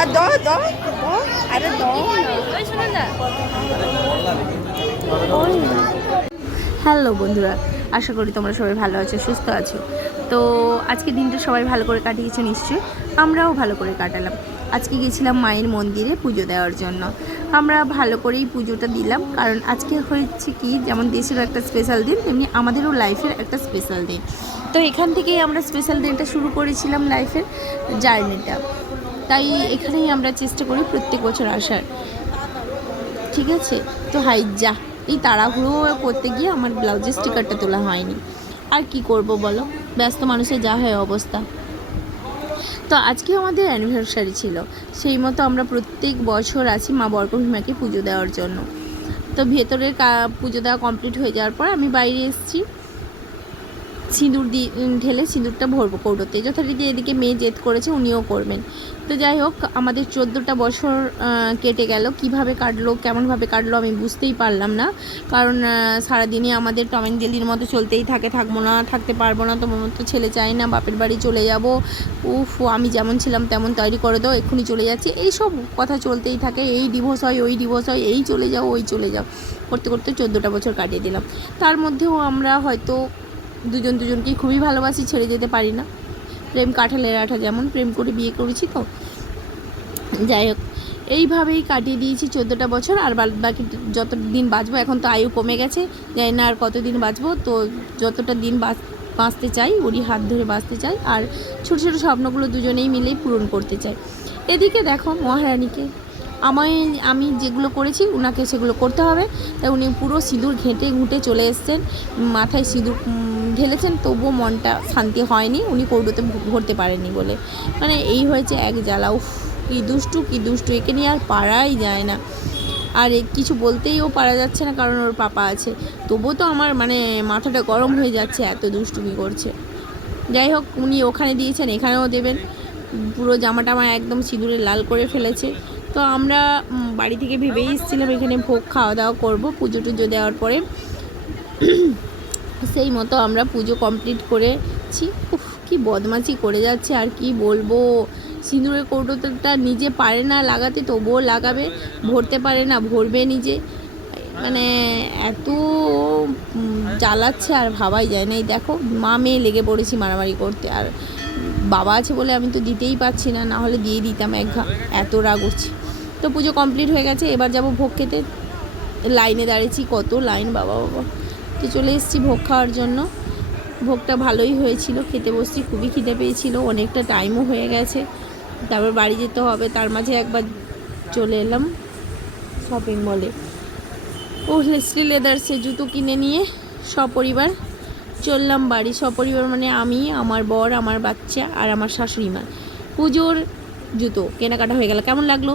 আর দাও দাও দাও, আরে দাও না। হ্যালো বন্ধুরা, আশা করি তোমরা সবাই ভালো আছো, সুস্থ আছো। তো আজকে দিনটা সবাই ভালো করে কাটিয়েছে নিশ্চয়ই, আমরাও ভালো করে কাটালাম। আজকে গেছিলাম মায়ের মন্দিরে পুজো দেওয়ার জন্য। আমরা ভালো করেই পুজোটা দিলাম, কারণ আজকে হয়েছে কি, যেমন দেশেরও একটা স্পেশাল দিন, তেমনি আমাদেরও লাইফের একটা স্পেশাল দিন। তো এখান থেকেই আমরা স্পেশাল দিনটা শুরু করেছিলাম, লাইফের জার্নিটা। তাই এখানেই আমরা চেষ্টা করি প্রত্যেক বছর আসার, ঠিক আছে। তো যা এই তাড়াহুড়ো করতে গিয়ে আমার ব্লাউজের স্টিকারটা তোলা হয়নি। আর কি করব বলো, ব্যস্ত মানুষের যা হয় অবস্থা। তো আজকে আমাদের অ্যানিভার্সারি ছিল, সেই মতো আমরা প্রত্যেক বছর আছি মা বরকহিমাকে পুজো দেওয়ার জন্য। তো ভেতরের পুজো দেওয়া কমপ্লিট হয়ে যাওয়ার পর আমি বাইরে এসেছি, সিঁদুর ঢেলে সিঁদুরটা ভরবো কৌটোতে। যথারীতি এদিকে মেয়ে জেদ করেছে, উনিও করবেন। তো যাই হোক, আমাদের 14টা বছর কেটে গেল। কিভাবে কাটলো, কেমনভাবে কাটলো আমি বুঝতেই পারলাম না, কারণ সারাদিনই আমাদের টম অ্যান্ড জেরির মতো চলতেই থাকে। থাকবো না, থাকতে পারবো না, তোমার মতো ছেলে চাই না, বাপের বাড়ি চলে যাব, উফ আমি যেমন ছিলাম তেমন তৈরি করে দাও, এক্ষুনি চলে যাচ্ছি, এইসব কথা চলতেই থাকে। এই ডিভোর্স হয়, ওই ডিভোর্স হয়, এই চলে যাও, ওই চলে যাও, করতে করতে 14টা বছর কাটিয়ে দিলাম। তার মধ্যেও আমরা হয়তো দুজনকেই খুবই ভালোবাসি, ছেড়ে যেতে পারি না। প্রেম কাঁঠালের আঠা, যেমন প্রেম করে বিয়ে করেছি। তো যাই হোক, এইভাবেই কাটিয়ে দিয়েছি 14টা বছর। আর বাকি যত দিন বাঁচবো, এখন তো আয়ু কমে গেছে, জানি না আর কতদিন বাঁচবো। তো যতটা দিন বাঁচতে চাই, ওরই হাত ধরে বাঁচতে চাই, আর ছোটো ছোটো স্বপ্নগুলো দুজনেই মিলেই পূরণ করতে চাই। এদিকে দেখো মহারানীকে, আমি যেগুলো করেছি ওনাকে সেগুলো করতে হবে। তাই উনি পুরো সিঁদুর ঘেঁটে ঘুঁটে চলে এসছেন, মাথায় সিঁদুর ঢেলেছেন, তবুও মনটা শান্তি হয়নি, উনি কৌটোতে ভরতে পারেননি বলে। মানে এই হয়েছে এক জ্বালা। উফ কী দুষ্টু, একে নিয়ে আর পারাই যায় না। আর কিছু বলতেইও পারা যাচ্ছে না, কারণ ওর পাপা আছে। তবুও তো আমার মানে মাথাটা গরম হয়ে যাচ্ছে, এত দুষ্টুমি করছে। যাই হোক, উনি ওখানে দিয়েছেন, এখানেও দেবেন। পুরো জামাটা আমার একদম সিঁদুরে লাল করে ফেলেছে। তো আমরা বাড়ি থেকে ভেবেই এসেছিলাম এখানে ভোগ খাওয়া দাওয়া করবো পুজো টুজো দেওয়ার পরে। সেই মতো আমরা পুজো কমপ্লিট করেছি। উফ কি বদমাশি করে যাচ্ছে, আর কি বলবো। সিঁদুরের কৌটোটা নিজে পারে না লাগাতে, তবুও লাগাবে, ভরতে পারে না, ভরবে নিজে। মানে এত জ্বালাচ্ছে আর ভাবাই যায় না। এই দেখো, মা মেয়ে লেগে পড়েছি মারামারি করতে। আর বাবা আছে বলে আমি তো দিতেই পারছি না, না হলে দিয়ে দিতাম এক ঘা, এত রাগ উঠছে। তো পুজো কমপ্লিট হয়ে গেছে, এবার যাব ভোগ খেতে। লাইনে দাঁড়িয়েছি, কত লাইন, বাবা। তো চলে এসেছি ভোগ খাওয়ার জন্য। ভোগটা ভালোই হয়েছিল, খেতে বসছি, খুবই খিদে পেয়েছিল, অনেকটা টাইমও হয়ে গেছে। তারপর বাড়ি যেতে হবে, তার মাঝে একবার চলে এলাম শপিং মলে। ও লেস্ট্রি লেদার্সে জুতো কিনে নিয়ে সপরিবার চললাম বাড়ি। সপরিবার মানে আমি, আমার বর, আমার বাচ্চা আর আমার শাশুড়ি মা। পুজোর জুতো কেনাকাটা হয়ে গেল। কেমন লাগলো?